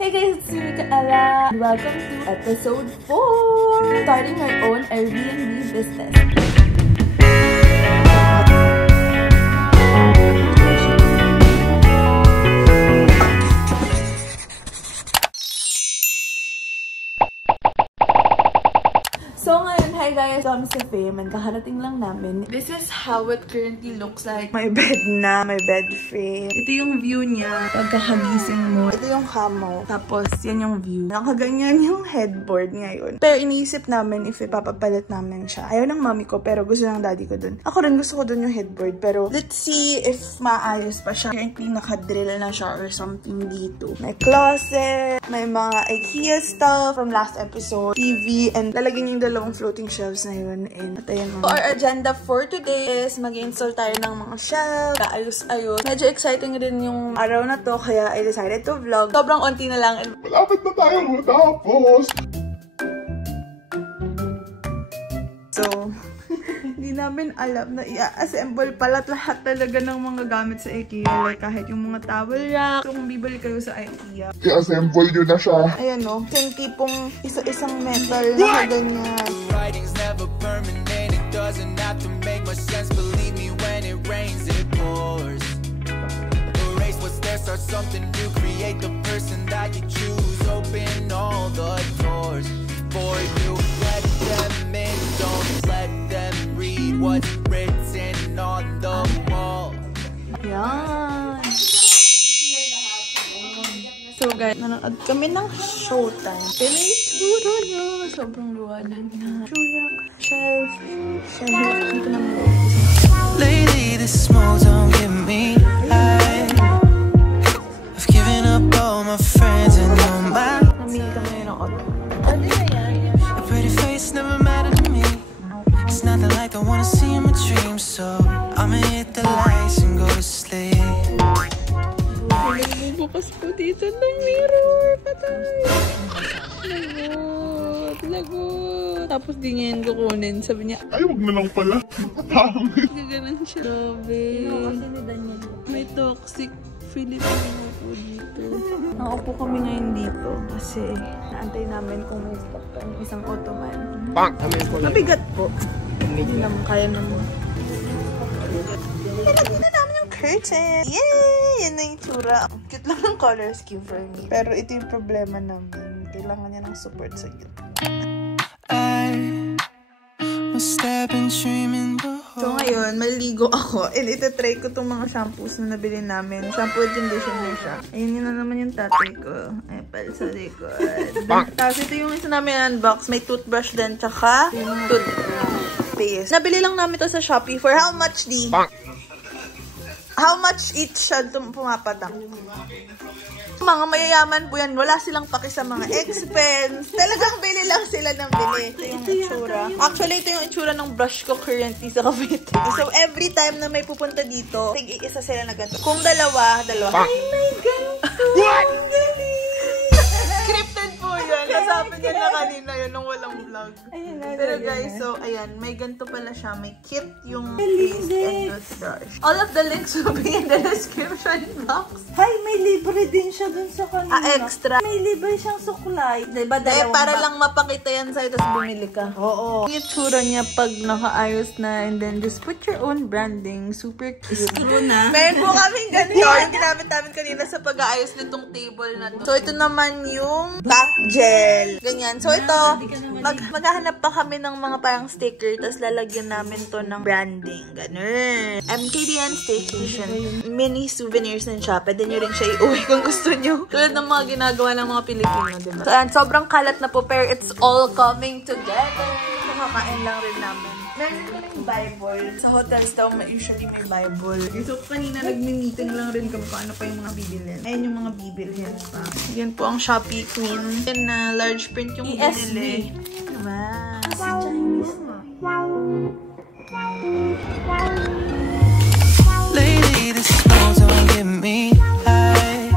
Hey guys, it's me, Ella. Welcome to episode 4! Starting our own Airbnb business. So ngayon, hi guys, I'm sa Fame and kakarating lang namin. This is how it currently looks like. May bed na, may bed frame. Ito yung view niya pagkakagising mo. Ito yung camo. Tapos, yan yung view. Nakaganyan yung headboard ngayon. Pero iniisip namin if ipapapalit namin siya. Ayaw ng mami ko, pero gusto ng daddy ko dun. Ako rin gusto ko dun yung headboard. Pero, let's see if maayos pa siya. Currently, nakadrill na siya or something dito. May closet, may mga IKEA stuff from last episode, TV, and lalagyan yung dalawang floating shelves na yun. And at ayan mga. Our agenda for today is mag-install tayo ng mga shelves, kaayos-ayos. Medyo exciting rin yung araw na to, kaya I decided to vlog. Sobrang onti na lang. Malapit na tayo matapos! So, hindi namin alam na i-assemble pala lahat talaga ng mga gamit sa IKEA. Like kahit yung mga towel rack. Kung bibili kayo sa IKEA, I-assemble nyo na siya. ayan o. Yung tipong isa-isang metal na ganyan. Writing's never permanent. It doesn't have to make much sense. Believe me, when it rains, it pours. Erase what's there, start something new. Create the person that you choose. Open all the doors for you. Let them in, don't let them read what's written on the wall. Yan. So guys, nanonood kami ng Showtime. Pero yung tsura niya, sobrang luwanan na. Tsura, shelf. Dito naman. Lately, this smoke don't get me high. I've given up all my friends and all my. Namili kami ng auto. A pretty face never mattered to me. It's nothing like I wanna see in my dreams, so I'ma hit the lights and go to sleep. Bukas po dito ng mirror. Patay. Lagot. Tapos di niya yan kukunin. Sabi niya, Ay, wag na lang pala. Pangit. gaganan siya. Grabe. May toxic Filipino po dito. Nakaupo kami ngayon dito kasi naantay namin kung may stock pa yung isang ottoman. Mabigat po. Hindi naman kaya naman. Nilagyan na namin yung curtain. Yay! Yan na yung tsura. Cute lang ng color scheme for me. Pero ito yung problema namin. Kailangan niya ng support sa gitna. I was stepping, dreaming the So ngayon, maliligo ako. And itatry ko itong mga shampoos na nabili namin. Shampoo and conditioner siya. Ayun yun na naman yung tatay ko. Ay, pala sa likod. Tapos ito yung isa namin unbox. May toothbrush din, tsaka toothpaste. Nabili lang namin to sa Shopee. For how much, di? How much each siya pumapatak? Mga mayayaman po yan. Wala silang paki sa mga expense. Talagang bili lang sila ng bili. Ito yung itsura. Actually, ito yung itsura ng brush ko currently sa Cavite. So, every time na may pupunta dito, tig-isa sila na ganito. Kung dalawa. Ay, may ganito. What? Scripted po yan. Nasabi niya na kanina yun nung walang vlog. Pero guys, so, ayan. May ganito pala siya. May kit yung paste and toothbrush. All of the links will be in the description box. Hay, may libre din siya dun sa kanina. Extra. May libre siyang suklay. Diba, para lang mapakita yan sa'yo, tapos bumili ka. Oo. Yung tsura niya pag nakaayos na, and then just put your own branding. Super cute. Screw na. Meron po kaming ganito. Yung ginamit namin kanina sa pag-aayos nitong table na to. So, ito naman yung bath gel. Ganyan. So, ito, maghahanap pa kami ng mga parang sticker, tapos lalagyan namin to ng branding. Ganun. MKDN Staycation. Mini souvenirs din siya. Pwede nyo rin siya iuwi kung gusto nyo. Tulad ng mga ginagawa ng mga Pilipino, diba? So, and sobrang kalat na po, pero it's all coming together. Nakakain lang rin namin. Meron ko rin Bible. Sa hotels daw, usually may Bible. So, kanina nagmi-meeting lang rin kung paano pa yung mga bibilin. Ayun yung mga bibilin pa. Yan po ang Shopee Queen. Yan na large print yung binili. Wow. Chinese. lady, this smoke don't get me high.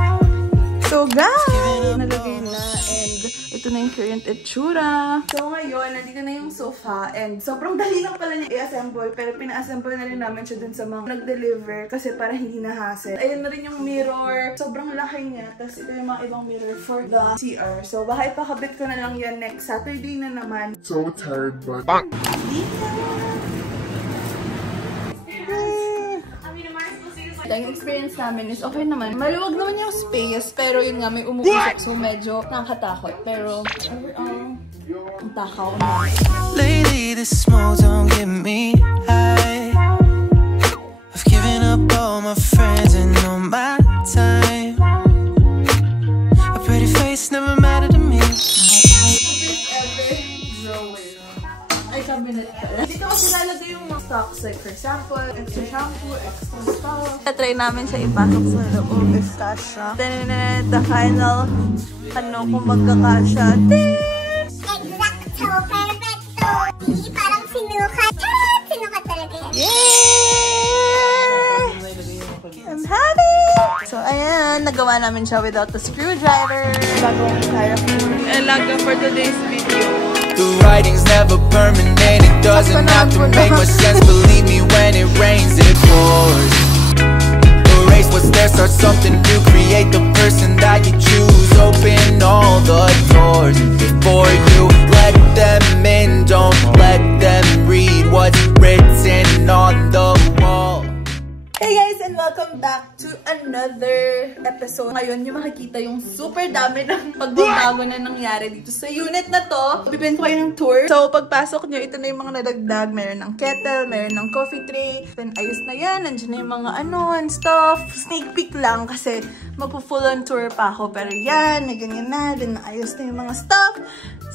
So guys, nalagay na, and ito ito na yung current itsura. So ngayon, nandito na yung sofa and sobrang dali lang pala niya i-assemble pero pina-assemble na rin namin siya dun sa mga nag-deliver kasi para hindi na hassle. Ayun na rin yung mirror. Sobrang laki niya. Tapos ito yung mga ibang mirror for the CR. So baka ipakabit ko na lang yan next Saturday na naman. So tired, but... Yung experience namin is okay naman. Maluwag naman yung space, pero yun nga, may umuusok. So medyo nakakatakot. Pero overall, ang takaw na. Lately the smoke don't get me high. I've given up all my friends and all my time. A pretty face never mattered to me. Ay, cabinet pala. Dito kasi lalagay yung mga stocks. Like, for example, extra shampoo, extra stuff. Try namin siya ipasok sa loob. Kasha. Then, the final, kung magkakasha. Exacto, perfecto. Parang sinukat. Sinukat talaga yan. Yay! I'm happy! So, ayan. Nagawa namin siya without the screwdriver. Bagong character. And laga for today's video. The writing's never permanent, it doesn't have to make much sense. Believe me, when it rains, it pours. Erase what's there, start something new. Create the person that you choose. Open all the doors before you let them in. Don't let them read what's written on the wall. Hey guys, and welcome back to another episode. Ngayon, yung makikita yung super dami ng pagbabago na nangyari dito sa unit na to. Bibigyan ko kayo ng tour. So, pagpasok nyo, ito na yung mga nadagdag. Meron ng kettle, meron ng coffee tray. Then, ayos na yan. Nandiyan na yung mga and stuff. Sneak peek lang kasi magpo-full on tour pa ako. Pero yan, na ganyan na. Then, ayos na yung mga stuff.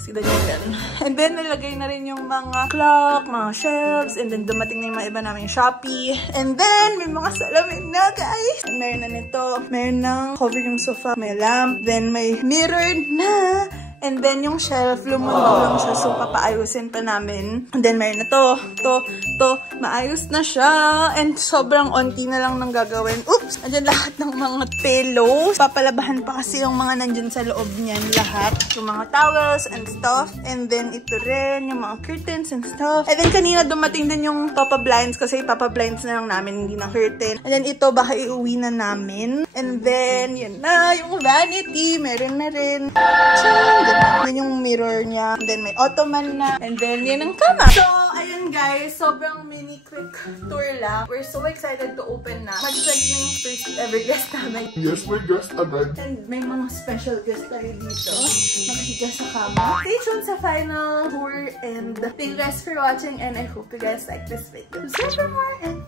Sida nyo yan. And then, nilagay na rin yung mga clock, mga shelves. And then, dumating na yung mga iba namin Shopee. And then, may mga salamin na, guys. And meron na nito. Meron ng cover yung sofa. May lamp. Then, may mirror na. And then, yung shelf, lumundok lang siya. So, papaayusin pa namin. And then, meron na to. Maayos na siya. And sobrang onti na lang nang gagawin. Oops! Andyan lahat ng mga pillows. Papalabahan pa kasi yung mga nandyan sa loob niyan. Lahat. Yung mga towels and stuff. And then, ito rin. Yung mga curtains and stuff. And then, kanina dumating din yung papa blinds. Kasi papa blinds na lang namin. Hindi na curtain. And then, ito, baka iuwi na namin. And then, yun na. Yung vanity. Meron na rin. Yan yung mirror niya. And then, may ottoman na. And then, yan ang kama. So, ayan guys. Sobrang mini quick tour lang. We're so excited to open na. Mag-check na yung first ever guest namin. Yes, my guest agad. And may mga special guest tayo dito. Makahiga sa kama. Stay tuned sa final tour. And thank you guys for watching. And I hope you guys like this video. Subscribe for more. And